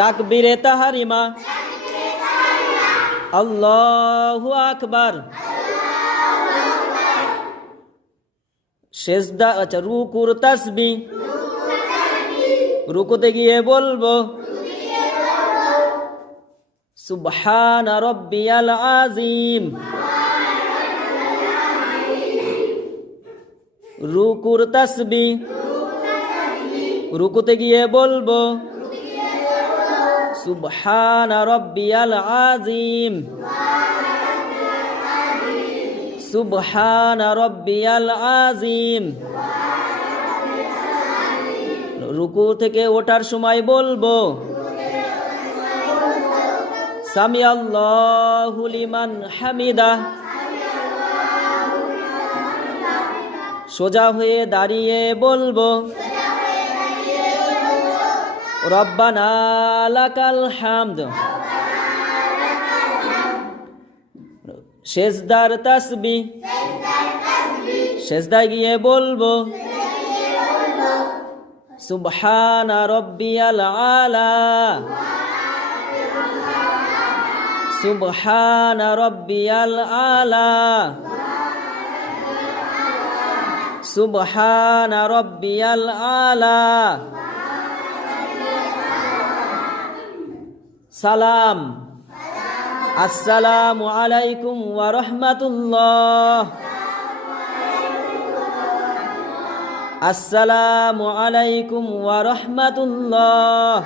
তাকবীরে তাহরিমা, আল্লাহু আকবার। সেজদা রুকুর তাসবিহ, রুকুতে গিয়ে বলবো সুবহানা রাব্বিয়াল আযীম। রুকুর তাসবিহ, রুকুতে গিয়ে বলবো সুবহানা রাব্বিয়াল আযীম, সুবহানা রাব্বিয়াল আযীম। রুকু থেকে ওঠার সময় বলবো সামি আল্লাহু লিমান হামিদা। সোজা হয়ে দাঁড়িয়ে বলবো রব্বানা লাকাল হামদ। সেজদার তাসবিহ, সেজদায় গিয়ে বলবো সুবহানা রাব্বিয়াল আলা, সুবহানা রাব্বিয়াল আলা, সুবহানা রাব্বিয়াল আলা। সালাম, আসসালামু আলাইকুম ওয়া রাহমাতুল্লাহ, আসসালামু আলাইকুম ওয়া রাহমাতুল্লাহ।